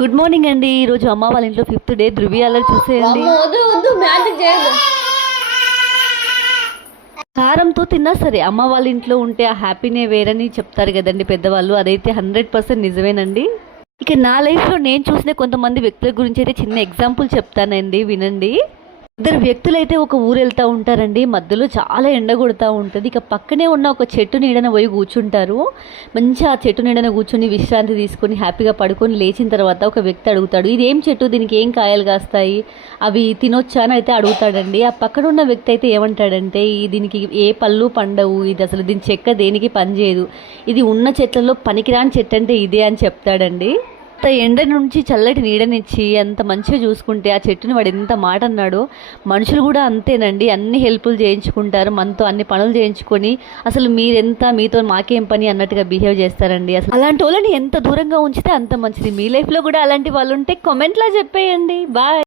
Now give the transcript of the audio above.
Good morning అండి. ఈరోజు అమ్మ వాళ్ళ ఇంట్లో 5th డే. ధృవి అలా చూసేయండి. కారంతో తిన్నా సరే అమ్మ వాళ్ళ ఇంట్లో ఉంటే ఆ హ్యాపీనే వేరని చెప్తారు కదండి పెద్దవాళ్ళు. అదైతే 100% నిజమేనండి. ఇక నా లైఫ్లో నేను చూసిన కొంతమంది వ్యక్తుల గురించి అయితే చిన్న ఎగ్జాంపుల్ చెప్తానండి, వినండి. ఇద్దరు వ్యక్తులైతే ఒక ఊరు వెళ్తూ ఉంటారండి. మధ్యలో చాలా ఎండ కొడుతూ ఉంటుంది. ఇక పక్కనే ఉన్న ఒక చెట్టు నీడన పోయి కూర్చుంటారు. మంచిగా ఆ చెట్టు నీడన కూర్చొని విశ్రాంతి తీసుకొని హ్యాపీగా పడుకొని లేచిన తర్వాత ఒక వ్యక్తి అడుగుతాడు, ఇదేం చెట్టు, దీనికి ఏం కాయలు కాస్తాయి, అవి తినొచ్చా అని అయితే అడుగుతాడండి. ఆ పక్కన ఉన్న వ్యక్తి అయితే ఏమంటాడంటే, దీనికి ఏ పళ్ళు పండవు, ఇది అసలు దీని చెక్క దేనికి పనిచేయదు, ఇది ఉన్న చెట్లలో పనికిరాని చెట్టు అంటే ఇదే అని చెప్తాడండి. అంత ఎండ నుంచి చల్లటి నీడనిచ్చి అంత మంచిగా చూసుకుంటే ఆ చెట్టుని వాడు ఎంత మాట అన్నాడో, మనుషులు కూడా అంతేనండి. అన్ని హెల్ప్లు చేయించుకుంటారు, మనతో అన్ని పనులు చేయించుకొని అసలు మీరెంత, మీతో మాకేం పని అన్నట్టుగా బిహేవ్ చేస్తారండి. అసలు అలాంటి వాళ్ళని ఎంత దూరంగా ఉంచితే అంత మంచిది. మీ లైఫ్లో కూడా అలాంటి వాళ్ళు ఉంటే కామెంట్లో చెప్పేయండి. బాయ్.